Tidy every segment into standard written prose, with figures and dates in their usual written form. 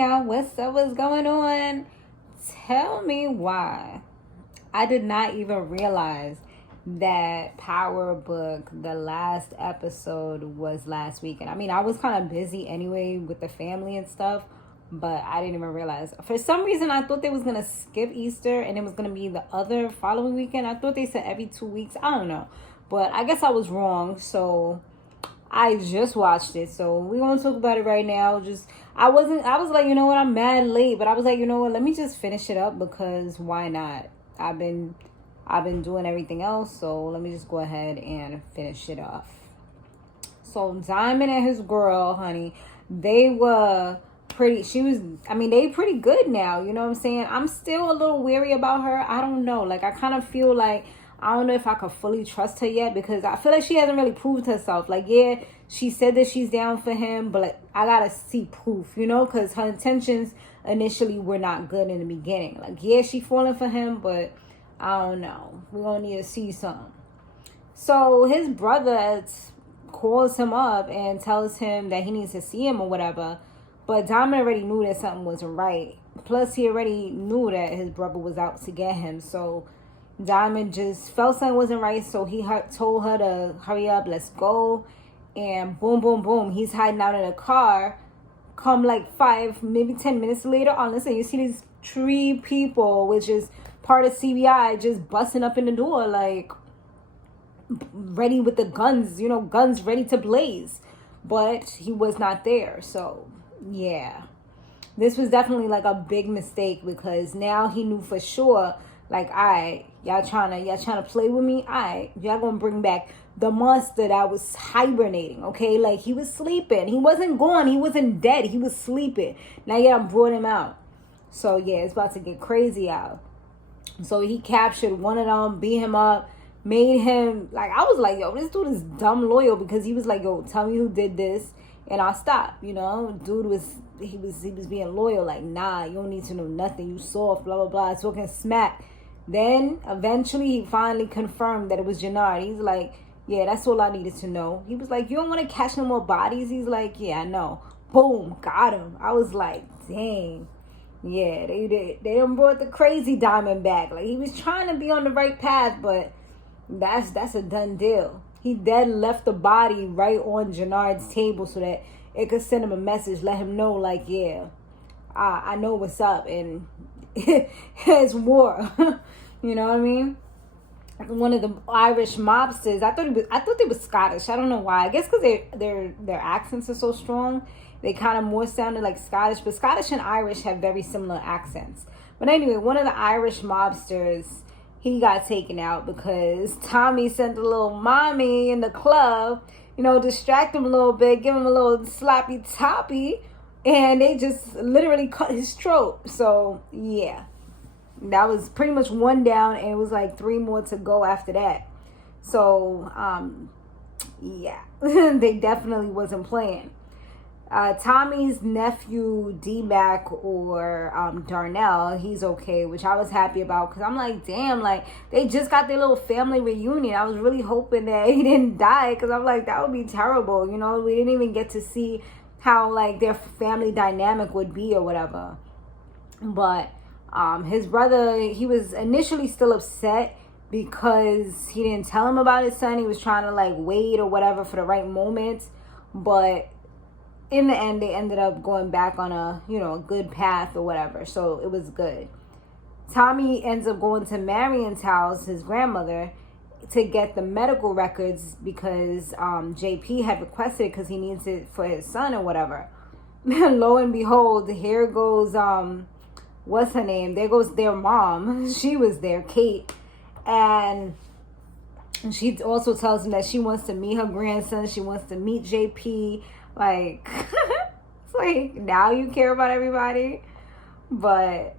y'all, what's up, what's going on? Tell me why I did not even realize that Powerbook, the last episode, was last weekend. I mean, I was kind of busy anyway with the family and stuff, but I didn't even realize. For some reason, I thought they was going to skip Easter and it was going to be the other following weekend. I thought they said every 2 weeks. I don't know, but I guess I was wrong, so I just watched it, so we gonna talk about it right now. I was like, you know what, I'm mad late, but I was like, you know what, let me just finish it up because why not? I've been doing everything else, so let me just go ahead and finish it off. So Diamond and his girl, honey, they pretty good now, you know what I'm saying? I'm still a little wary about her. I don't know, like I kind of feel like I don't know if I could fully trust her yet because I feel like she hasn't really proved herself. Like, yeah, she said that she's down for him, but like, I gotta see proof, you know, because her intentions initially were not good in the beginning. Like, yeah, she falling for him, but I don't know. We're gonna need to see something. So his brother calls him up and tells him that he needs to see him or whatever. But Diamond already knew that something wasn't right. Plus, he already knew that his brother was out to get him. So Diamond just felt something wasn't right, so he told her to hurry up, let's go. And boom, boom, boom, he's hiding out in a car. Come like 5, maybe 10 minutes later, listen, you see these 3 people, which is part of CBI, just busting up in the door, like ready with the guns, you know, guns ready to blaze. But he was not there, so yeah. This was definitely like a big mistake because now he knew for sure, like, alright, y'all trying to play with me? Alright, y'all gonna bring back the monster that was hibernating, okay? Like, he was sleeping. He wasn't gone. He wasn't dead. He was sleeping. Now y'all brought him out. So, yeah, it's about to get crazy out. So, he captured one of them, beat him up, made him, like, I was like, yo, this dude is dumb loyal because he was like, yo, tell me who did this and I'll stop, you know? Dude was being loyal, like, nah, you don't need to know nothing. You soft, blah, blah, blah, talking smack. Then, eventually, he finally confirmed that it was Jannard. He's like, yeah, that's all I needed to know. He was like, you don't want to catch no more bodies? He's like, yeah, I know. Boom, got him. I was like, dang. Yeah, they done brought the crazy Diamond back. Like, he was trying to be on the right path, but that's a done deal. He then left the body right on Jannard's table so that it could send him a message, let him know, like, yeah, I know what's up, and it's war. You know what I mean? One of the Irish mobsters, I thought they were Scottish. I don't know why. I guess because their accents are so strong, they kind of more sounded like Scottish. But Scottish and Irish have very similar accents. But anyway, one of the Irish mobsters, he got taken out because Tommy sent a little mommy in the club, you know, distract him a little bit, give him a little sloppy toppy, and they just literally cut his throat. So yeah, that was pretty much one down, and it was like 3 more to go after that. So yeah, they definitely wasn't playing. Tommy's nephew D-Mac or Darnell, he's okay, which I was happy about because I'm like, damn, like they just got their little family reunion. I was really hoping that he didn't die because I'm like, that would be terrible, you know. We didn't even get to see how like their family dynamic would be or whatever. But his brother, he was initially still upset because he didn't tell him about his son. He was trying to like wait or whatever for the right moment, but in the end, they ended up going back on a good path or whatever. So it was good. Tommy ends up going to Marion's house, his grandmother, to get the medical records because JP had requested it because he needs it for his son or whatever. Lo and behold, here goes, what's her name? There goes their mom. She was there, Kate. And she also tells him that she wants to meet her grandson. She wants to meet JP. Like, it's like, now you care about everybody. But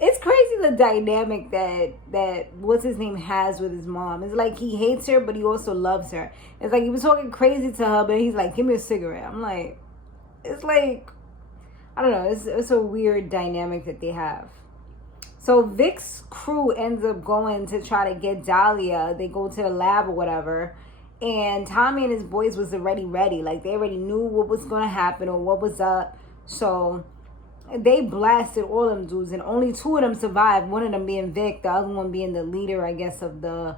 it's crazy the dynamic that what's his name has with his mom. It's like he hates her, but he also loves her. It's like he was talking crazy to her, but he's like, give me a cigarette. I'm like, it's like, I don't know. It's a weird dynamic that they have. So Vic's crew ends up going to try to get Dahlia. They go to the lab or whatever. And Tommy and his boys was already ready. Like, they already knew what was going to happen or what was up. So they blasted all them dudes, and only 2 of them survived. One of them being Vic, the other one being the leader, I guess, of the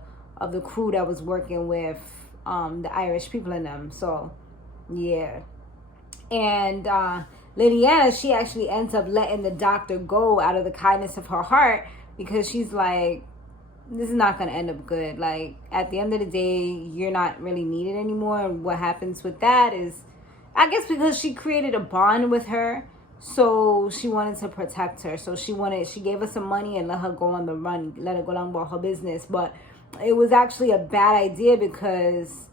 crew that was working with the Irish people in them. So yeah. And Lady Anna, she actually ends up letting the doctor go out of the kindness of her heart, because she's like, this is not going to end up good. Like, at the end of the day, you're not really needed anymore. And what happens with that is, I guess because she created a bond with her, so she wanted to protect her. So she gave her some money and let her go on the run, let her go down about her business. But it was actually a bad idea, because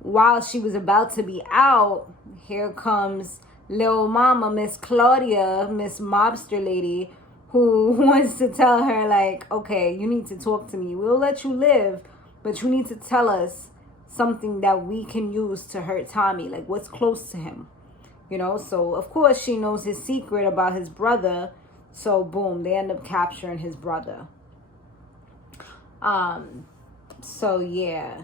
while she was about to be out, here comes little mama, Miss Claudia, Miss Mobster lady, who wants to tell her, like, okay, you need to talk to me. We'll let you live, but you need to tell us something that we can use to hurt Tommy. Like, what's close to him, you know? So, of course, she knows his secret about his brother. So, boom, they end up capturing his brother. So, yeah.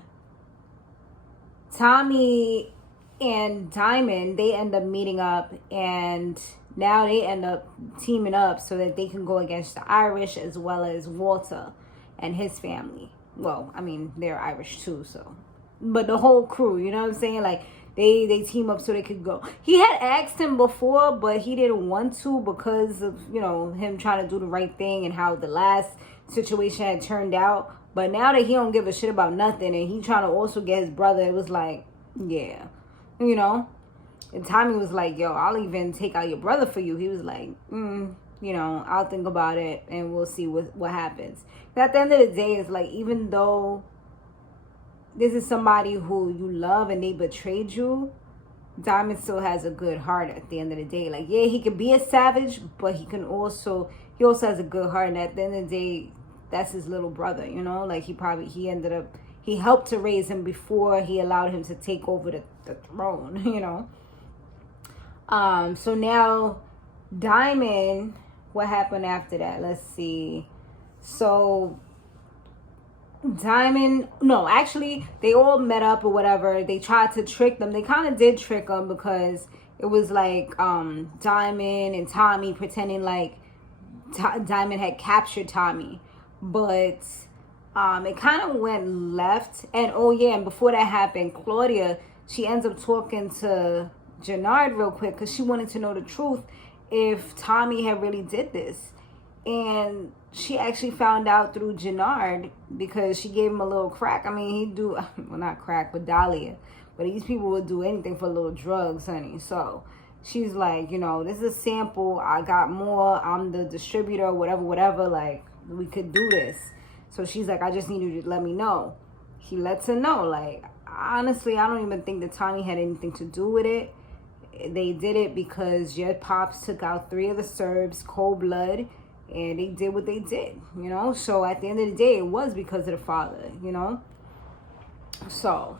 Tommy and Diamond, they end up meeting up, and now they end up teaming up so that they can go against the Irish, as well as Walter and his family. Well, I mean, they're Irish too, so. But the whole crew, you know what I'm saying? Like, they team up so they could go. He had asked him before, but he didn't want to, because of, you know, him trying to do the right thing and how the last situation had turned out. But now that he don't give a shit about nothing, and he trying to also get his brother, it was like, yeah, you know? And Tommy was like, yo, I'll even take out your brother for you. He was like, you know, I'll think about it, and we'll see what happens. But at the end of the day, it's like, even though this is somebody who you love and they betrayed you, Diamond still has a good heart at the end of the day. Like, yeah, he could be a savage, but he also has a good heart. And at the end of the day, that's his little brother, you know? Like, he helped to raise him before he allowed him to take over the throne, you know? So now Diamond, what happened after that? Let's see. So Diamond, no, actually they all met up or whatever. They tried to trick them. They kind of did trick them, because it was like Diamond and Tommy pretending like Diamond had captured Tommy, but it kind of went left. And oh yeah, and before that happened, Claudia, she ends up talking to Jannard real quick, because she wanted to know the truth, if Tommy had really did this. And she actually found out through Jannard, because she gave him a little crack. I mean, he'd do, well, not crack, but Dahlia. But these people would do anything for a little drugs, honey. So she's like, you know, this is a sample. I got more. I'm the distributor, whatever. Like, we could do this. So she's like, I just need you to let me know. He lets her know. Like, honestly, I don't even think that Tommy had anything to do with it. They did it because your pops took out 3 of the Serbs, cold blood, and they did what they did, you know? So at the end of the day, it was because of the father, you know? So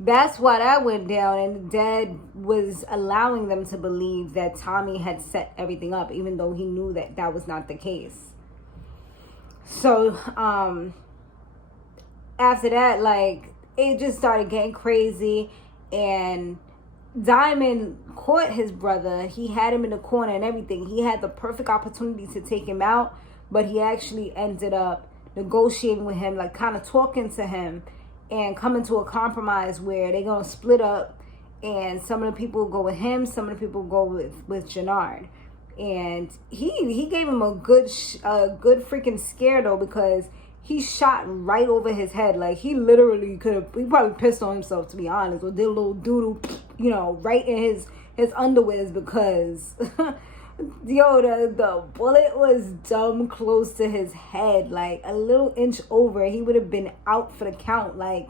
that's why that went down, and the dad was allowing them to believe that Tommy had set everything up, even though he knew that that was not the case. So after that, like, it just started getting crazy, and Diamond caught his brother. He had him in the corner and everything. He had the perfect opportunity to take him out, but he actually ended up negotiating with him, like kind of talking to him and coming to a compromise where they're going to split up, and some of the people go with him, some of the people go with Jannard. And he gave him a good freaking scare, though, because he shot right over his head. Like, he literally he probably pissed on himself, to be honest, with their little doodle, you know, right in his underwears, because yo, the bullet was dumb close to his head, like a little inch over. He would have been out for the count, like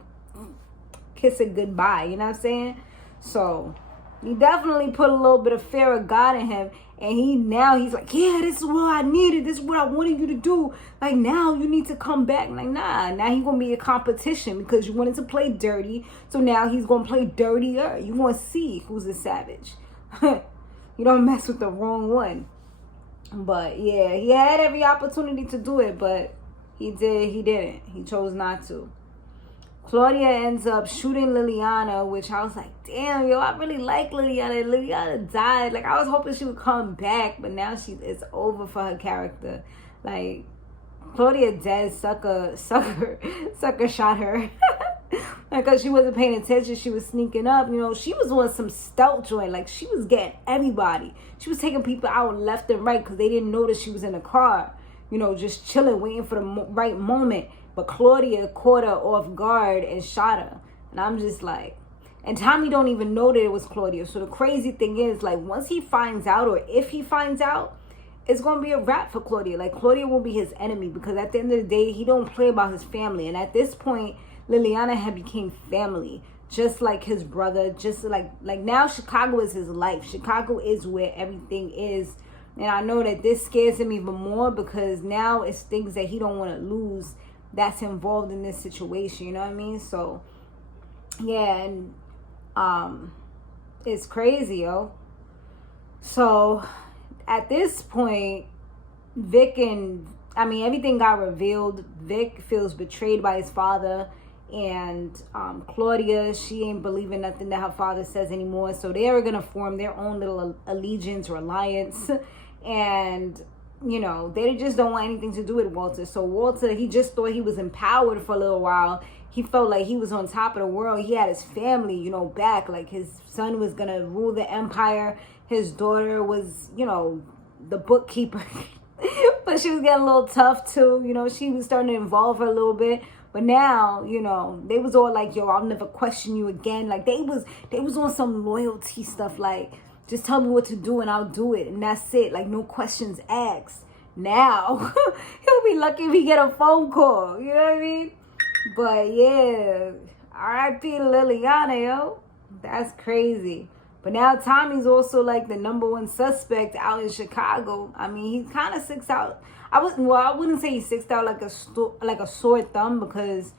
kiss it goodbye, you know what I'm saying? So he definitely put a little bit of fear of God in him. And he's like, yeah, this is what I needed. This is what I wanted you to do. Like, now you need to come back. Like, nah, now he's going to be a competition because you wanted to play dirty. So now he's going to play dirtier. You want to see who's a savage. You don't mess with the wrong one. But yeah, he had every opportunity to do it, but he didn't. He chose not to. Claudia ends up shooting Liliana, which I was like, damn, yo, I really like Liliana. Liliana died. Like, I was hoping she would come back, but now it's over for her character. Like, Claudia dead, sucker shot her. Because she wasn't paying attention, she was sneaking up. You know, she was on some stealth joint. Like, she was getting everybody. She was taking people out left and right because they didn't notice she was in the car. You know, just chilling, waiting for the right moment. But Claudia caught her off guard and shot her. And I'm just like... And Tommy don't even know that it was Claudia. So the crazy thing is, like, once he finds out, or if he finds out, it's going to be a wrap for Claudia. Like, Claudia will be his enemy. Because at the end of the day, he don't play about his family. And at this point, Liliana had became family. Just like his brother. Just like now Chicago is his life. Chicago is where everything is. And I know that this scares him even more. Because now it's things that he don't want to lose that's involved in this situation. You know what I mean? So, yeah. And it's crazy, yo. So at this point, everything got revealed. Vic feels betrayed by his father, and Claudia, she ain't believing nothing that her father says anymore. So they're gonna form their own little allegiance or alliance, and you know, they just don't want anything to do with Walter. So Walter, he just thought he was empowered for a little while. He felt like he was on top of the world. He had his family, you know, back. Like, his son was going to rule the empire. His daughter was, you know, the bookkeeper. But she was getting a little tough, too. You know, she was starting to involve her a little bit. But now, you know, they was all like, yo, I'll never question you again. Like, they was on some loyalty stuff. Like, just tell me what to do and I'll do it. And that's it. Like, no questions asked. Now, he'll be lucky if he get a phone call. You know what I mean? But yeah, R.I.P. Liliana, yo. That's crazy. But now Tommy's also like the #1 suspect out in Chicago. I mean, he's kind of sticks out. I wouldn't say he sticks out like a sore thumb, because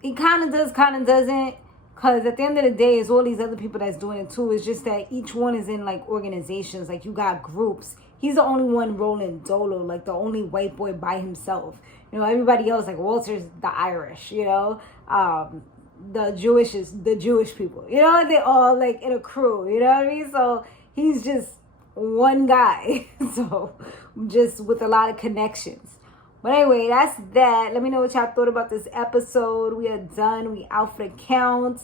he kind of does, kind of doesn't. Because at the end of the day, it's all these other people that's doing it too. It's just that each one is in like organizations. Like, you got groups. He's the only one rolling dolo, like the only white boy by himself. You know, everybody else, like Walter's the Irish, you know, the Jewish people, you know, they all like in a crew, you know what I mean? So he's just one guy, so just with a lot of connections. But anyway, that's that. Let me know what y'all thought about this episode. We are done. We out for the count.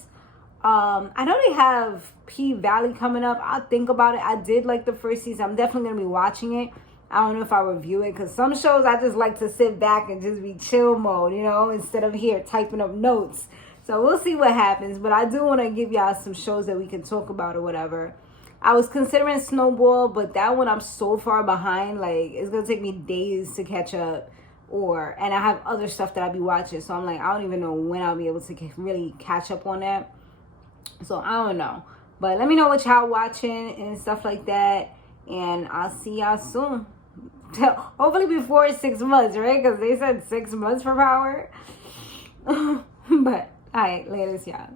I know they have P-Valley coming up. I'll think about it. I did like the first season. I'm definitely going to be watching it. I don't know if I'll review it, because some shows I just like to sit back and just be chill mode, you know, instead of here typing up notes. So we'll see what happens. But I do want to give y'all some shows that we can talk about or whatever. I was considering Snowball, but that one I'm so far behind. Like, it's going to take me days to catch up. And I have other stuff that I'll be watching. So I'm like, I don't even know when I'll be able to really catch up on that. So I don't know. But let me know what y'all watching and stuff like that. And I'll see y'all soon. Hopefully before 6 months, right? Because they said 6 months for Power. But, all right, later, y'all.